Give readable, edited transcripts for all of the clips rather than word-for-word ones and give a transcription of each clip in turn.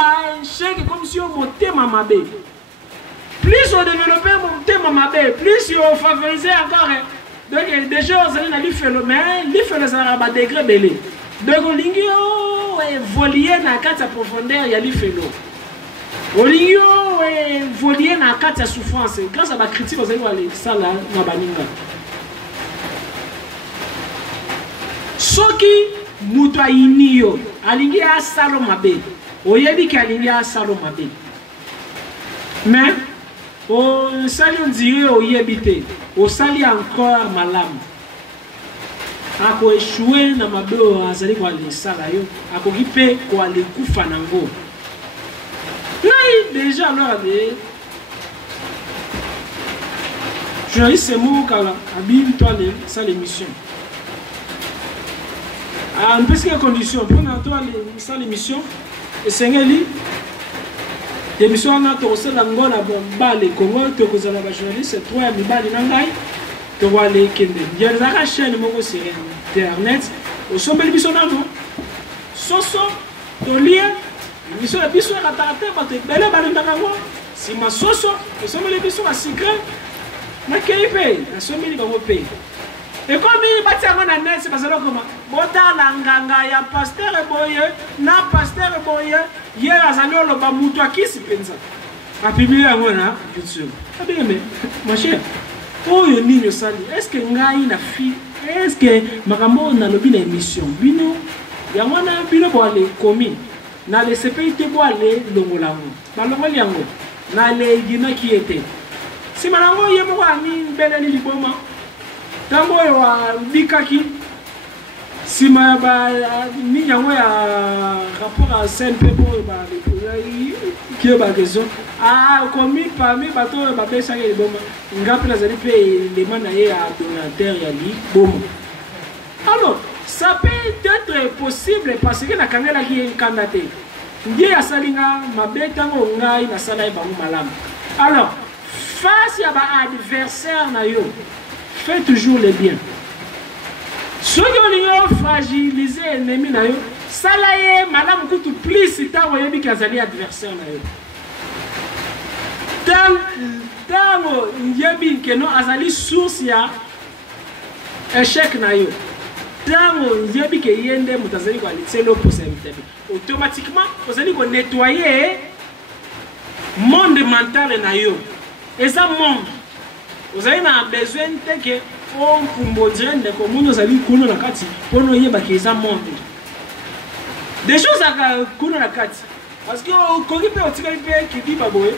Échec comme si on thème mabé. Plus on développait mon thème mabé, plus on favorisait encore. Donc déjà on allait lui faire le mais lui faire les arabes degré belé. Donc on lingi évoluer dans quatre profondeur, il y a lui fait l'eau. On lingi évoluer dans quatre souffrance. Grâce à ma critique on allait aller ça là na baninga. Soki mutu ayini yo alingi asalo mabe. Oyebi ki alingi asalo mabe. Mais on sali on dirait oyebi te. On sali encore malamu. Ako échoué na mabe o azali kwa le sala yo. Ako kipe kwa le kufa nango. Là déjà alors journaliste c'est mon kala habille toi les ça l'émission. En plus quelles conditions pour nous ça l'émission et Sengeli l'émission on a tossé la ngona bomba les Congo to kozala ba journaliste trois mibali nangai to wale kende ya zaka chaîne moko sur internet au sombe l'émission nano soso to lien l'émission la biso la tarate ba te bele ba ndanga ngo si ma soso au sombe l'émission a secret na keipe na sombe li ba mo paye. Et comme il bâtit à mon année, c'est parce que comment Bota langanga ya pasteur boye, na pasteur boye, hier azali lo ba mutu akisi penza. A publié à moi na YouTube. Ah bien mais mon cher. Oh yo nini sali. Est-ce que ngai na fi? Est-ce que makambo na lobi na émission? Bino ya mwana bino bo ale komi. Na le CPI te bo ale longolango. Ba longoli yango. Na le gina qui était. Si malango yemo ani beleni liboma. Tango wa bikaki sima ba ni yango ya rapport à CNP pour ba qui ba question commis parmi bato ba pesa ke bomba ngapi na zali pe les mana ya donateur ya li bomba. Alors ça peut être possible parce que na kangela ki enkandate ndiye asalinga mabetango ngai na sala ba malamu. Alors face à ba adversaire na yo fais toujours le bien. Ceux qui ont fragilisé l'ennemi, ça là madame coûte plus si tu as vu qu'il y a adversaire. Tant que nous avons source ya échec na yo. Tant que que yende mutazali kwa litelo possibilité. Automatiquement, vous allez nettoyer monde mental na yo. Et ça monde vous avez besoin de que on pumbodire de comment nous allons couler la carte pour nous y baquer ça monde. Des choses à couler la carte parce que quand il peut tirer qui dit baboé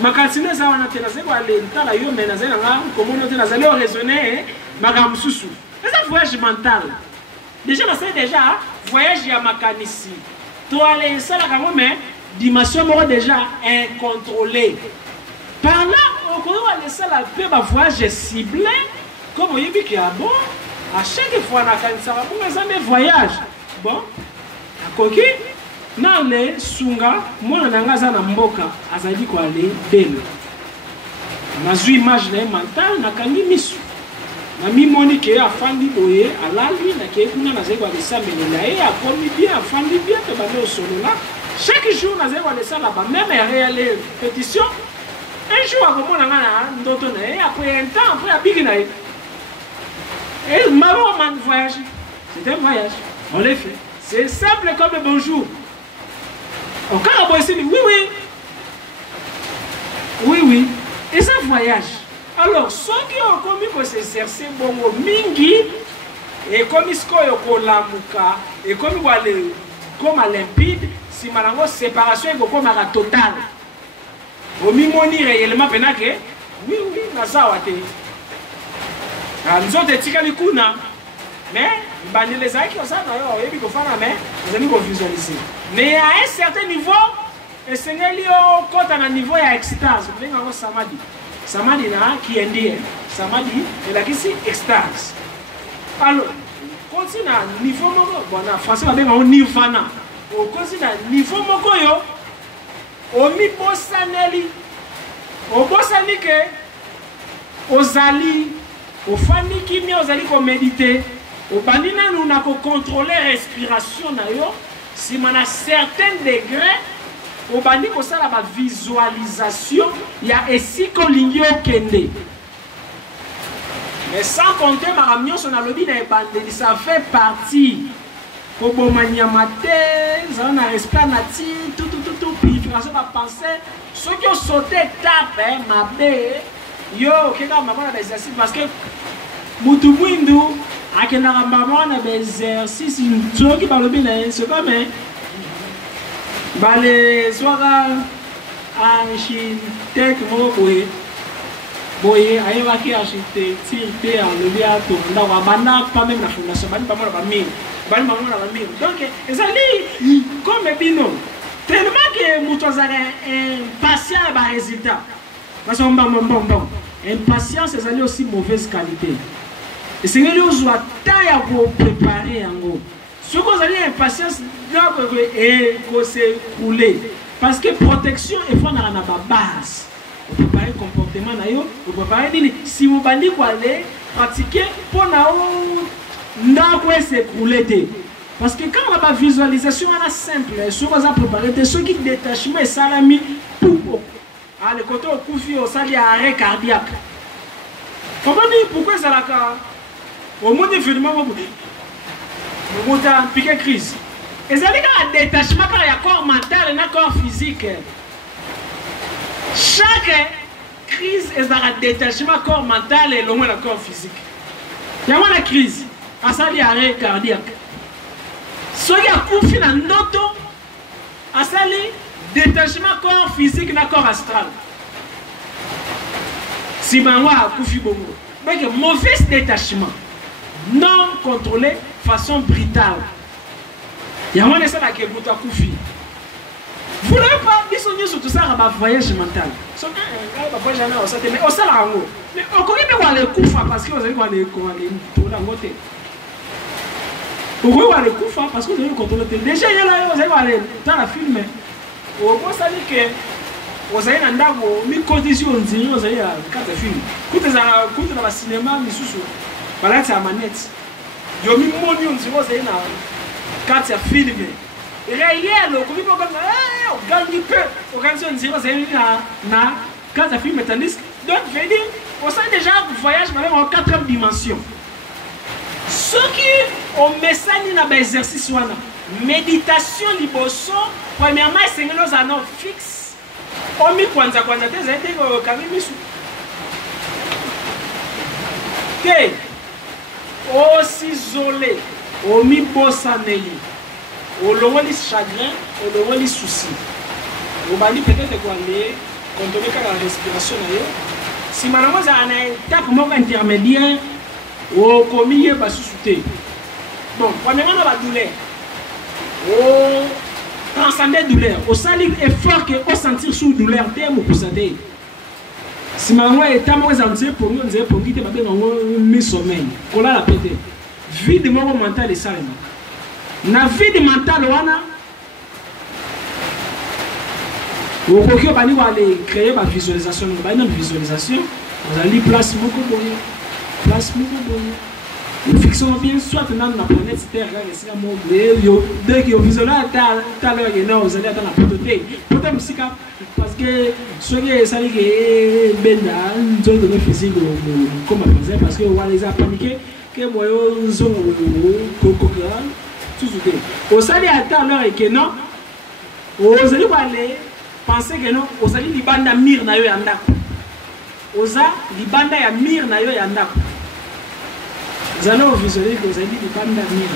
ma cantine ça on a tenacé quoi les temps là yo mais na zela comment nous tenacé aller raisonner magam susu. C'est un voyage mental. Déjà on sait déjà voyage à Makanici. Toi aller ça là quand même dimension mort déjà incontrôlée. Par là, on va laisser la paix, ma voyage ciblé, comme vous voyez qu'il y a bon, à chaque fois, on a pour mes amis voyage. Bon, à Koki, dans les Sunga, moi, on a un mboka, azali quoi les belles. On a vu image mentale, on a kandi misu. On a mis Monique à Fandi Boye, à la lui, on a qui est qu'on a zéro de ça, mais il a à commis bien, à Fandi bien, que on au solo là. Chaque jour, on a zéro de ça là-bas, même réelle pétition. Un jour, à comment on a après un temps, après la bigina. Et marron voyage. C'est un voyage. On l'a fait. C'est simple comme le bonjour. Au cas où on dit oui, oui. Oui, oui. Et c'est un voyage. Alors, ceux qui ont commis que c'est chercher bon mingi, et comme ils sont la mouka, et comme à limpide, si malango séparation est comme à total. Au mimoni réellement penake oui oui nazawa te nous autres tikali kuna mais bandi les aïki ça d'ailleurs et puis qu'on fait mais vous allez vous visualiser mais à un certain niveau et c'est nelio quand à un niveau il y a extase vous voyez samedi samedi là qui est indien samedi et là qui c'est extase alors continue à niveau moko bon en français on dit nirvana au continue à niveau moko yo omi bosaneli obosani ke ozali ofani kimia ozali ko méditer obandi nanu na ko contrôler respiration na yo si mana certain degré au bandi ko ça la visualisation ya esiko lingi okende. Mais sans compter ma ramion son alobi na ebandeli ça fait partie Kobo maniamate, ça na respect nati tout purification va penser ceux qui ont sauté tape ma bé yo keka maman na exercice parce que mutu mwindu akena maman na exercice ceux qui parlent bien c'est pas mais bale soira architecte mo boye ayebaki architecture en levé à tourner wa bana pas même la fondation bani pas moi la famille bani maman la famille donc ezali comme bino tellement que mutozara impatient ba résultat parce que bon impatience ezali aussi mauvaise qualité et c'est que nous doit taille pour préparer en gros ce que vous avez impatience et que c'est couler parce que protection et faut na base on peut préparer comportement na yo on peut préparer dini si vous bandi ko aller pratiquer pour na ndako s'écrouler parce que quand on a visualisation on a simple ce qu'on a préparé c'est ceux qui détachement et salami pour le côté au koufi au sali arrêt cardiaque comment dire pourquoi ça la ka au moins événement au moins piquer crise et ça dit un détachement car il y a corps mental et corps physique. Chaque crise est un détachement corps mental et le moins le corps physique. Il y a une crise, à ça il arrêt cardiaque. Ce qui a coupé dans notre, à ça détachement corps physique et corps astral. Si maman a coupé bongo, mais mauvais détachement, non contrôlé façon brutale. Il y a un ça qui est coupé. Vous n'avez pas dit sur tout ça à voyage mental. Mais au salaire, mais on connaît pas les coups parce que vous avez les côté. Vous voyez les coups parce que vous avez contrôlé. Déjà, vous avez dans la film. Au moins, ça dit que vous avez un dago, mais conditions, vous avez 4 films. Quand vous avez dans le cinéma, vous avez la manette. Vous avez vous avez 4 films. Réel, au Covid, on gagne peu. Organisation zéro, na quand ça fait métallisme. Donc, je veux dire, on sait déjà que voyage même en 4e dimension. Ceux qui ont message dans l'exercice, méditation liboso, premièrement, c'est que nous avons fixe. On met quand ça a été quand même mis. Ok. Aussi isolé, on met bossaneli. Au long des chagrins, au long des soucis. On va dire peut-être qu'on aller contrôler la respiration. Si madame a un étape intermédiaire, au commis va sous-souter. Bon, premièrement, on va douleur. Au transcender la douleur. Au salir effort que au sentir sous douleur, terme pour s'aider. Si madame est à moi, pour nous, pour quitter ma mes sommeil. On l'a pété. Vie de mon mental et ça. Na vie de mental wana au coquille bani va aller créer ma visualisation une visualisation vous allez place moko boye nous fixons bien soit dans la planète Terre c'est un monde yo dès que vous visualisez tout à l'heure non vous allez dans la prototype peut-être musika parce que ce qui ça dit que benda zone de physique comme parce que on va les paniquer que moi zone cococa au sali à l'heure et que non, vous allez penser que non, vous allez libanda mir na yo yanda. Oza libanda ya mir na yo yanda. Vous allez visualiser que vous allez libanda mir.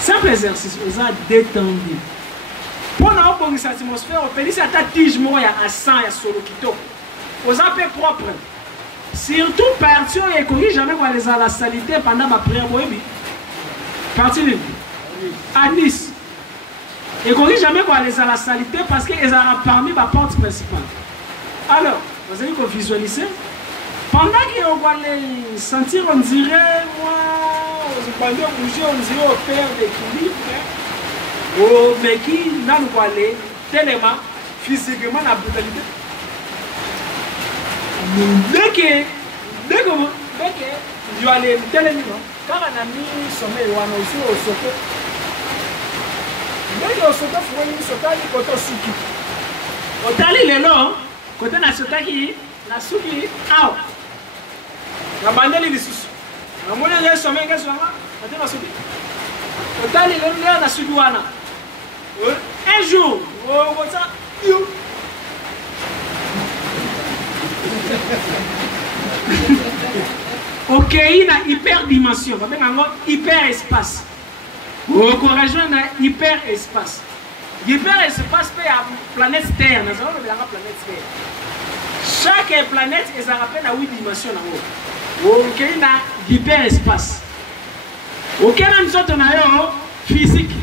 Simple exercice, oza détendu. Pour nous pour cette atmosphère, on peut dire que cette tige moi à 100 ya solo kito. Oza peu propre. Surtout partir et corriger jamais pour les à la salité pendant ma prière boyebi. Parti à Nice. Et qu'on ne dit jamais qu'on les a la salité parce qu'ils ont parmi ma porte principale. Alors, vous allez visualiser. Pendant qu'on va les sentir, on dirait, moi, on va bouger, on dirait au père d'équilibre. Oh, mais qui n'a pas aller tellement, physiquement, la brutalité. Dès que, je vais aller tellement. Quand on a mis sommeil, on a aussi au sommet. ndenge osoka fungoli miso otali kote osuki otali lelo kote nasokaki nasuki awa nabandeli lisusu namoni nde some ngesonga kote nasuki otali lelo nde nasuki wana un jour okosa okei na hyperdimension babenga yango hyperespace okorejoindre na hyperespace hyperespace mpe ya planète terre nazala lobelanga planète terre chaque planète ezalaka mpe na 8 dimension nango okei na hyperespace okei na nzoto na yo physique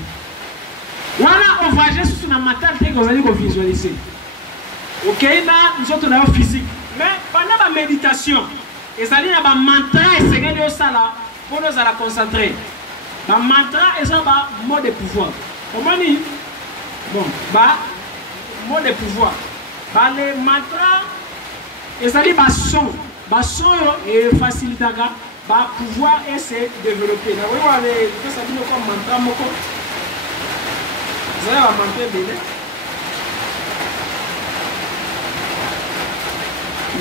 wana ovoyage susu na matale teke ozali kovisualize okei na nzoto na yo physique mais pendant ba méditation ezali na ba mantra esengeli osala mpo ozala concentré ba mantra eza ba mot de pouvoir omoni bon ba mot de pouvoir ba le mantra ezali ba son oyo efacilitaka ba pouvoir ese développer na oyo wale pesa bino kwa mantra moko ezali ba mantra ebele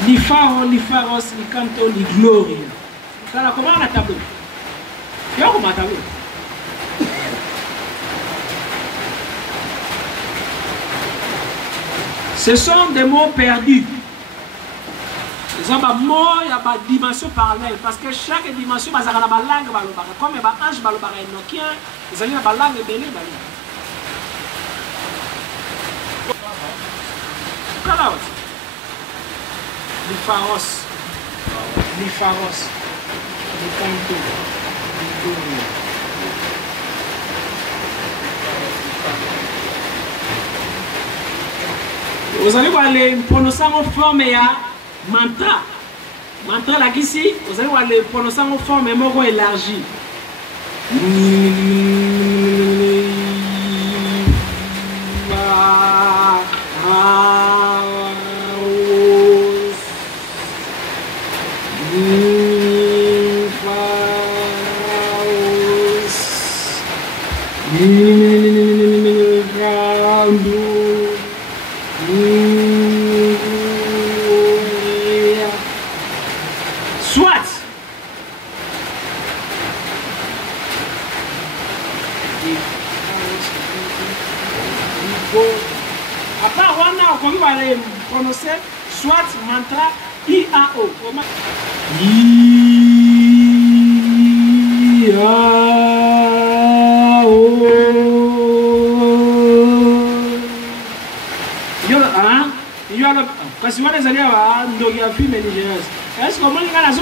li faro, li faros, li canto, li gloria. Tala comment la tableau? Yo comment tableau? Ce sont des mots perdus. Ils ont des mots, il y a des dimensions parallèles. Parce que chaque dimension, il y a une langue. Comme il y a un ange, il y a un enochien, il y a une langue belée. Voilà. Les pharos, les cantos, vous allez voir les prononcer en forme et mantra. Mantra là ici, vous allez voir les prononcer en forme et mot élargi. Soit à part wana on va aller prononcer soit mantra IAO. Parce que moi, les alliés, ndogi a filmé nigériens. Est-ce que moi, les gars,